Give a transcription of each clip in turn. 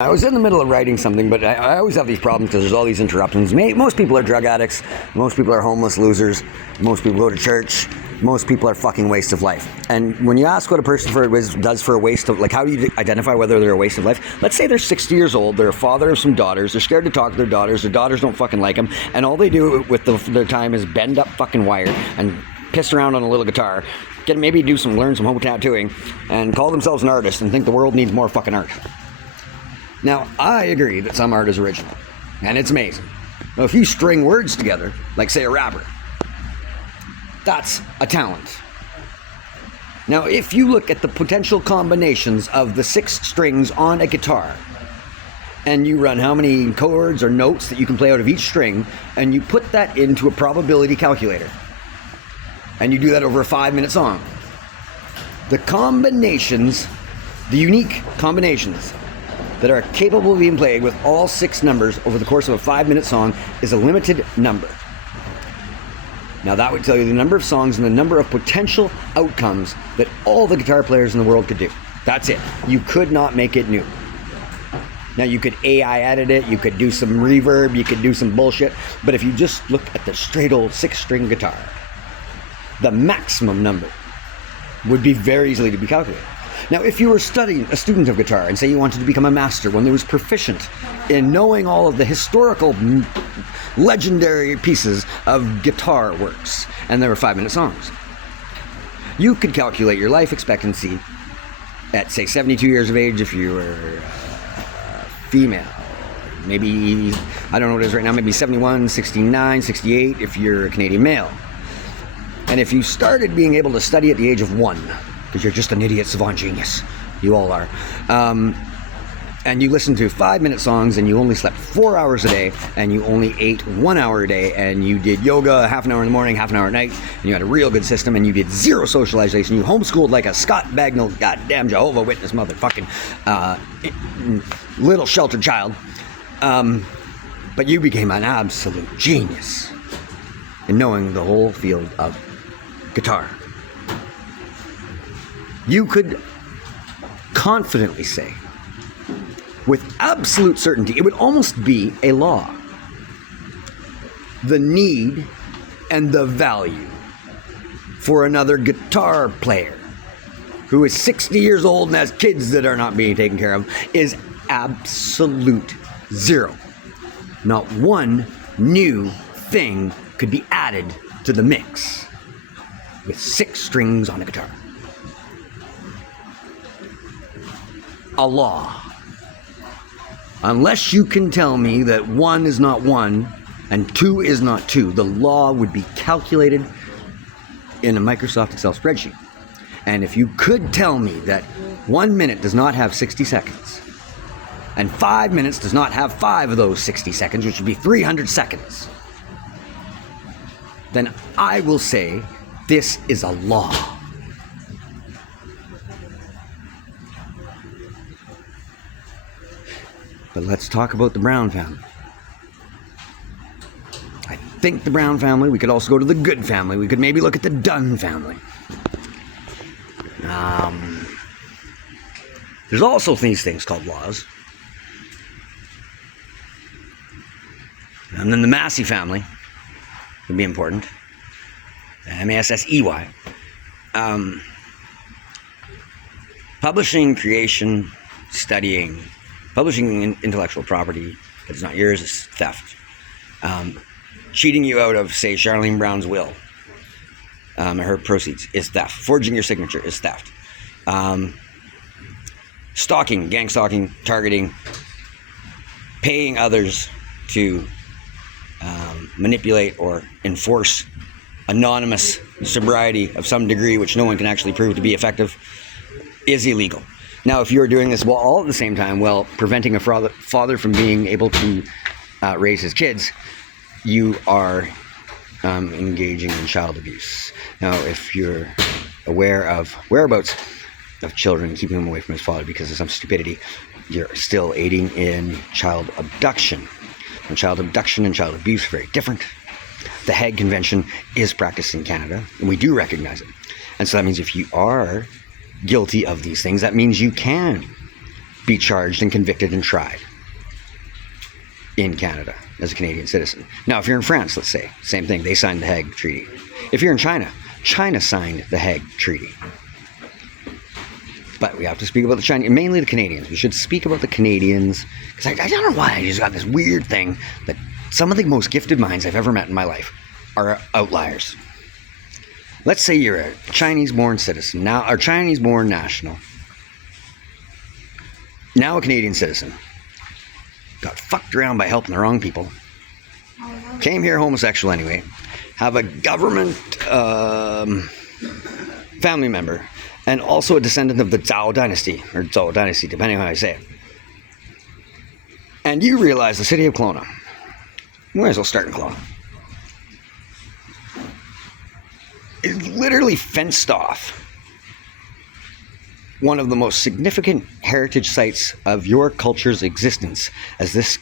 I was in the middle of writing something, but I always have these problems because there's all these interruptions. Most people are drug addicts. Most people are homeless losers. Most people go to church. Most people are fucking waste of life. And when you ask what a person does for a waste of, like, how do you identify whether they're a waste of life? Let's say they're 60 years old. They're a father of some daughters. They're scared to talk to their daughters. Their daughters don't fucking like them. And all they do with their time is bend up fucking wire and piss around on a little guitar. Maybe learn some home tattooing and call themselves an artist and think the world needs more fucking art. Now, I agree that some art is original, and it's amazing. Now, if you string words together, like, say, a rapper, that's a talent. Now, if you look at the potential combinations of the 6 strings on a guitar, and you run how many chords or notes that you can play out of each string, and you put that into a probability calculator, and you do that over a 5-minute song, the unique combinations that are capable of being played with all 6 numbers over the course of a 5-minute song is a limited number. Now that would tell you the number of songs and the number of potential outcomes that all the guitar players in the world could do. That's it. You could not make it new. Now you could AI edit it, you could do some reverb, you could do some bullshit, but if you just look at the straight old 6-string guitar, the maximum number would be very easily to be calculated. Now, if you were a student of guitar, and say you wanted to become a master, one that was proficient in knowing all of the historical, legendary pieces of guitar works, and there were 5-minute songs, you could calculate your life expectancy at, say, 72 years of age if you were female. Maybe, I don't know what it is right now, maybe 71, 69, 68 if you're a Canadian male. And if you started being able to study at the age of 1, because you're just an idiot savant genius, you all are, and you listened to 5-minute songs, and you only slept 4 hours a day, and you only ate 1 hour a day, and you did yoga half an hour in the morning, half an hour at night, and you had a real good system, and you did 0 socialization, you homeschooled like a Scott Bagnall goddamn Jehovah Witness motherfucking little sheltered child, but you became an absolute genius in knowing the whole field of guitar. You could confidently say, with absolute certainty, it would almost be a law, the need and the value for another guitar player who is 60 years old and has kids that are not being taken care of is absolute 0. Not one new thing could be added to the mix with 6 strings on a guitar. A law. Unless you can tell me that 1 is not 1 and 2 is not 2, the law would be calculated in a Microsoft Excel spreadsheet. And if you could tell me that 1 minute does not have 60 seconds, and 5 minutes does not have 5 of those 60 seconds, which would be 300 seconds, then I will say this is a law. But let's talk about the Brown family. I think the Brown family, we could also go to the Good family. We could maybe look at the Dunn family. There's also these things called laws. And then the Massey family would be important. M-A-S-S-E-Y. Publishing, creation, studying, publishing intellectual property that's not yours is theft. Cheating you out of, say, Charlene Brown's will, her proceeds, is theft. Forging your signature is theft. Stalking, gang stalking, targeting, paying others to manipulate or enforce anonymous sobriety of some degree, which no one can actually prove to be effective, is illegal. Now, if you're doing this all at the same time, while preventing a father from being able to raise his kids, you are engaging in child abuse. Now, if you're aware of whereabouts of children, keeping them away from his father because of some stupidity, you're still aiding in child abduction. And child abduction and child abuse are very different. The Hague Convention is practiced in Canada, and we do recognize it. And so that means if you are guilty of these things, that means you can be charged and convicted and tried in Canada as a Canadian citizen. Now, if you're in France, let's say, same thing. They signed the Hague Treaty. If you're in China, China signed the Hague Treaty. But we have to speak about the Chinese, mainly the Canadians. We should speak about the Canadians, because I don't know why I just got this weird thing that some of the most gifted minds I've ever met in my life are outliers. Let's say you're a Chinese-born citizen, now, or Chinese-born national, now a Canadian citizen, got fucked around by helping the wrong people, came here homosexual anyway, have a government family member, and also a descendant of the Zhou dynasty, or Zhou dynasty, depending on how I say it. And you realize the city of Kelowna, you might as well start in Kelowna, is literally fenced off one of the most significant heritage sites of your culture's existence as this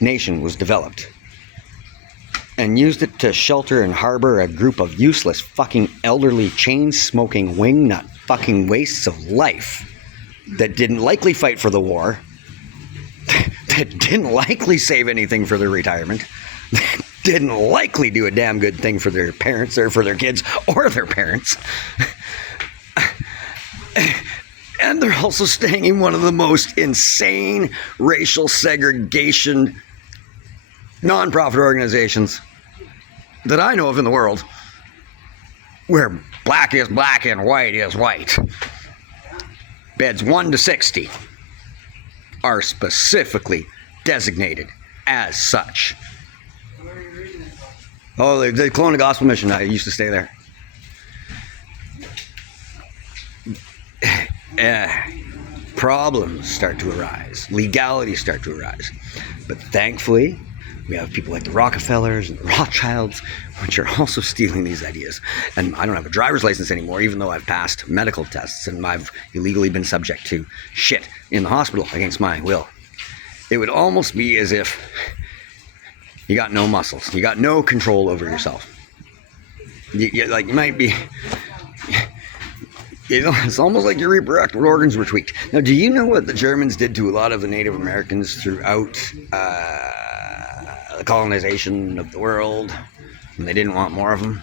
nation was developed, and used it to shelter and harbor a group of useless fucking elderly chain-smoking wingnut fucking wastes of life that didn't likely fight for the war, that didn't likely save anything for their retirement, that didn't likely do a damn good thing for their parents or for their kids or their parents. And they're also staying in one of the most insane racial segregation non-profit organizations that I know of in the world, where black is black and white is white. Beds 1 to 60 are specifically designated as such. Oh, the Kelowna Gospel Mission, I used to stay there. Problems start to arise. Legalities start to arise. But thankfully, we have people like the Rockefellers and the Rothschilds, which are also stealing these ideas. And I don't have a driver's license anymore, even though I've passed medical tests and I've illegally been subject to shit in the hospital against my will. It would almost be as if you got no muscles. You got no control over yourself. You might be... It's almost like your reproductive organs were tweaked. Now, do you know what the Germans did to a lot of the Native Americans throughout the colonization of the world when they didn't want more of them?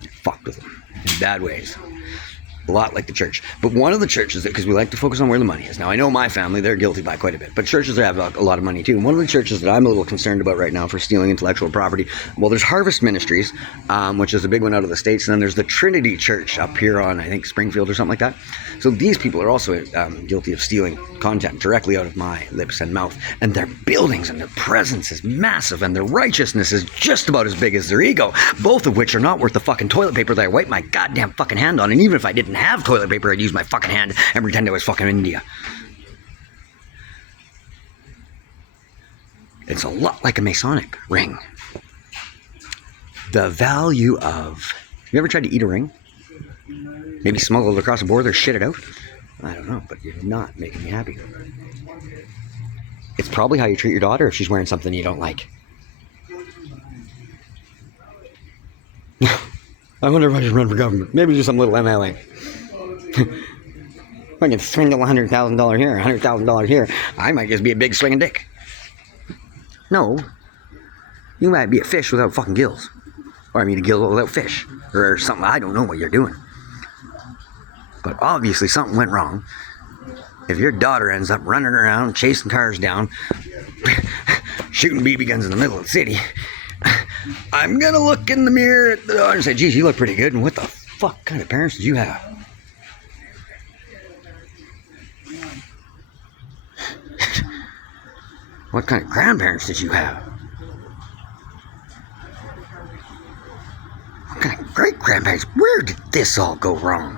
They fucked with them in bad ways. A lot like the church. But one of the churches, because we like to focus on where the money is. Now, I know my family, they're guilty by quite a bit. But churches that have a lot of money, too. And one of the churches that I'm a little concerned about right now for stealing intellectual property, well, there's Harvest Ministries, which is a big one out of the States. And then there's the Trinity Church up here on, I think, Springfield or something like that. So these people are also guilty of stealing content directly out of my lips and mouth. And their buildings and their presence is massive. And their righteousness is just about as big as their ego. Both of which are not worth the fucking toilet paper that I wipe my goddamn fucking hand on. And even if I didn't have toilet paper, I'd use my fucking hand and pretend I was fucking India. It's a lot like a Masonic ring. The value of... You ever tried to eat a ring? Maybe smuggle it across the border or shit it out? I don't know, but you're not making me happy. It's probably how you treat your daughter if she's wearing something you don't like. I wonder if I should run for government. Maybe do some little MLA. I can swindle $100,000 here, $100,000 here. I might just be a big swinging dick. No. You might be a fish without fucking gills. Or I mean a gill without fish. Or something. I don't know what you're doing. But obviously something went wrong. If your daughter ends up running around, chasing cars down, shooting BB guns in the middle of the city, I'm gonna look in the mirror at the daughter and say, geez, you look pretty good, and what the fuck kind of parents did you have? What kind of grandparents did you have? What kind of great grandparents? Where did this all go wrong?